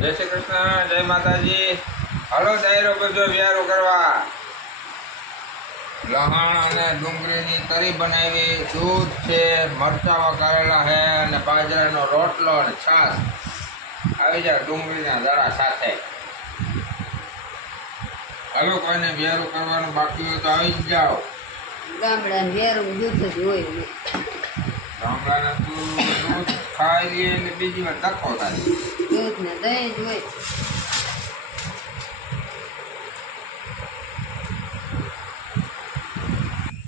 જય શ્રી કૃષ્ણ, જય માતાજી. હાલો દાયરો બધો વ્યારો કરવા. લહણ અને ડુંગળીની તરી બનાવી, દૂધ છે, મરચાં વઘારેલા છે અને બાજરાનો રોટલો અને છાશ. આવી જાય ડુંગળીના દડા સાથે. હાલો, કોઈને વ્યારું કરવાનું બાકી હોય તો આવી જ જાઓ. ગામડાને વ્યારું દૂધ જ હોય. ગામડાના દૂધ ખાઈ લઈએ એટલે બીજી વાર ધક્કો થાય. દૂધ ને દહીં જ હોય.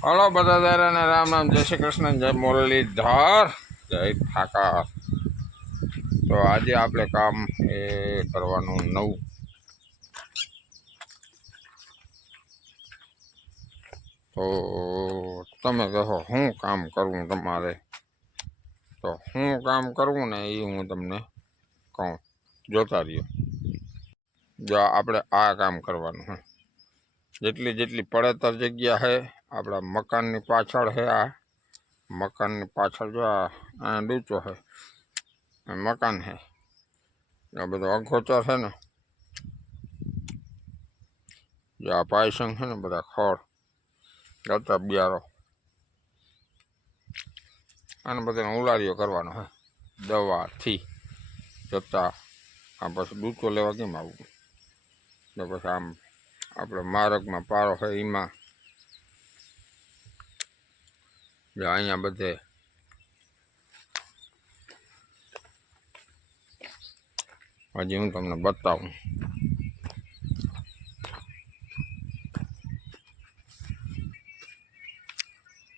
હલો બધા દાયરાને રામ રામ, જય શ્રી કૃષ્ણ, જય મુરલીધર, જય ઠાકર. તો આજે આપણે કામ એ કરવાનું નવું. તો તમે કહો શું કામ કરવું તમારે? તો શું કામ કરવું ને એ હું તમને કહું, જોતા રહ્યો. જો આપણે આ કામ કરવાનું હે, જેટલી જેટલી પડતર જગ્યા છે આપણા મકાનની પાછળ છે. આ મકાનની પાછળ જો આ ડૂચો છે, મકાન છે, આ બધો અગોચર છે ને. જો આ પાયસંગ છે ને, બધા ખડ ગતા બિયારો અને બધાને ઉલારીઓ કરવાનો છે દવાથી. જતા આ પછી ડૂચો લેવા કેમ આવવું? તો પછી આમ આપણે માર્ગમાં પારો છે એમાં અહીંયા બધે હજી હું તમને બતાવું.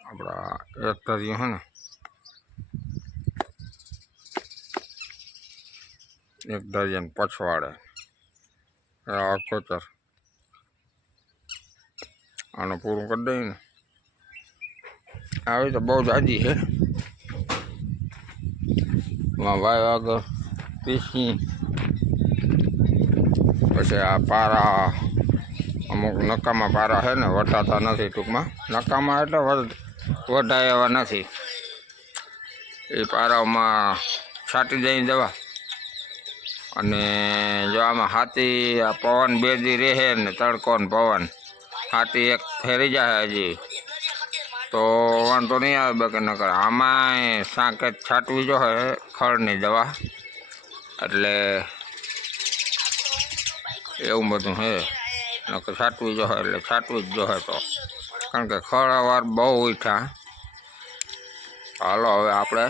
આપણા એક તરીઓ છે ને, એક દરિયાને પછવાડે અકોચર આનું પૂરું કરી દઈએ ને. આવી તો બહુ જાજી છે. ભાઈ આગળ પીસી પછી આ પારા, અમુક નકામા પારા છે ને, વટાતા નથી. ટૂંકમાં નકામા એટલે વઢાય એવા નથી. એ પારાઓમાં છાંટી દઈ દવા. અને જો આમાં હાથી આ પવન બેદી રહે ને, તડકો ને પવન, હાથી એક ફેરી જાય હજી તો વાંધો નહીં આવે. બાકી ન કરે આમાં સાંકેત છાંટવી જો હે ખળની દવા, એટલે એવું બધું હે. નકર છાંટવી જો એટલે છાંટવી જ જોહે. તો કારણ કે ખળવાર બહુ ઉઠ્યા. હાલો હવે આપણે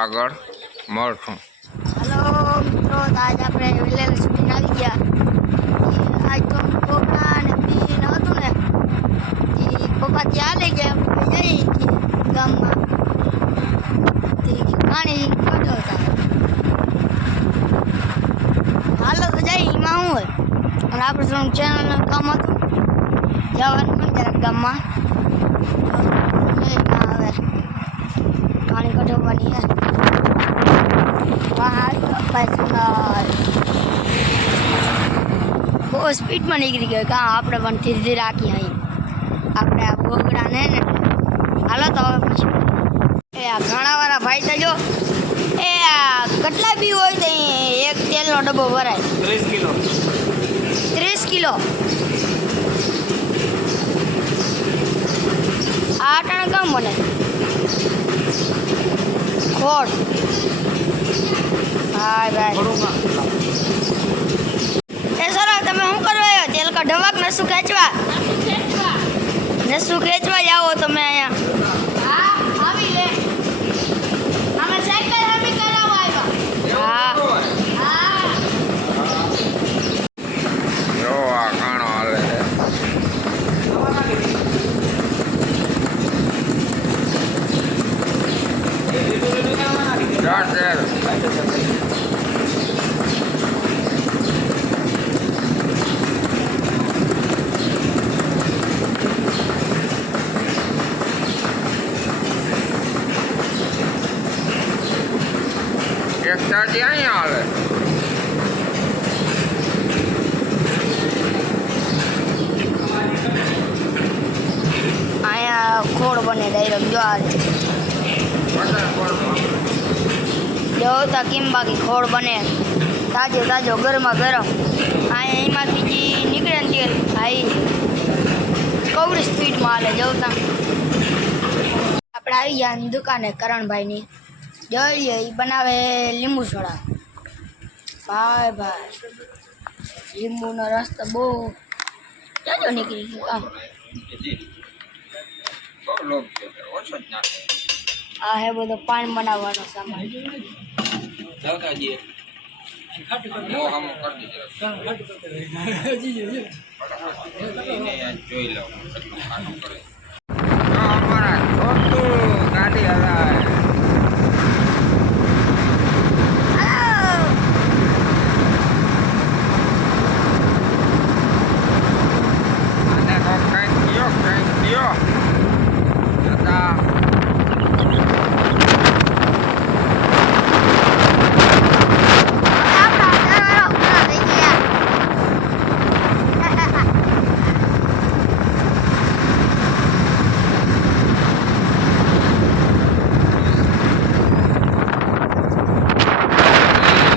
આગળ મળશું. હલો મિત્રો, આજ આપણે વિલેજ શૂટિંગ આવી ગયા. આજ તો પપ્પા ને પીને હતું ને, એ પપ્પા ત્યાં લઈ ગયા. જઈ ગામમાં પાણી કાઢો હતા. હાલો તો જઈ એમાં શું હોય. અને આપણે થોડું ચેનલનું કામ હતું, જવાનું હોય જરાક ગામમાં. હવે પાણી કઢાવવાની હે. બહુ સ્પીડમાં નીકળી ગયો. કાં આપણે પણ ધીરે ધીરે રાખી અહીં આપણે આ બોગડાને ને. હાલો તો હવે પછી એ આ ઘણાવાળા ભાઈ તો જો એ આ કેટલા બી હોય તો એક તેલનો ડબ્બો ભરાય 30 કિલો. 30 કિલો આ અટાણે કામ બને ખોડ. હા ભાઈ એ સર તમે શું કરવા આવ્યો? તેલ કઢવા કે નસું ખેંચવા? નસું ખેંચવા જાઓ તમે અહીંયા. આવી લે અમે સાયકલ હમી કરાવવા આવ્યા. હા જો આ કાણો હાલે છે. એક ચાર્જી અહીંયા હાલે. અહીંયા ખોડ બને ડાયરેક્ટ. જો આ જો તા કેમ બાકી ખોડ બને. તાજો તાજો ગરમા ગરમ અહીંયા એમાંથી જે નીકળે ને તેલ હા કવડી સ્પીડમાં હાલે જવતા આપણે આવી ગયા દુકાને કરણભાઈની જોઈએ એ બનાવે લીંબુ સોડા ભાઈ ભાઈ લીંબુનો રસ તો બહુ જાજો નીકળી ગયો આમ આ હે બધો પાણી બનાવવાનો સામાન જોઈ લો અમારા ગાડી હલાય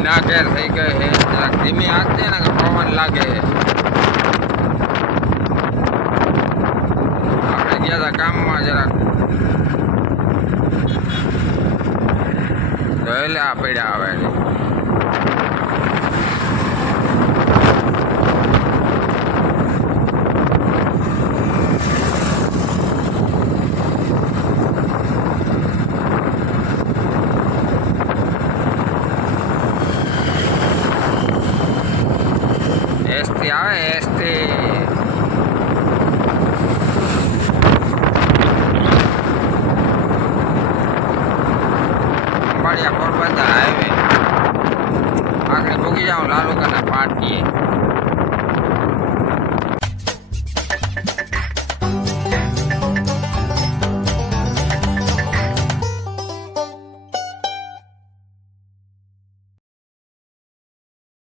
નાકેર થઈ ગઈ હે જરાક ધીમી હાથ છે ને કે પવન લાગે હે આપણે ગયા હતા કામમાં જરાક એટલે આ પડ્યા આવે છે એસટી આવે એસટી અંબાડિયા પોરબંદર હાઈવે આગળ ભૂગી જાઉં લાલુકાના પાટીએ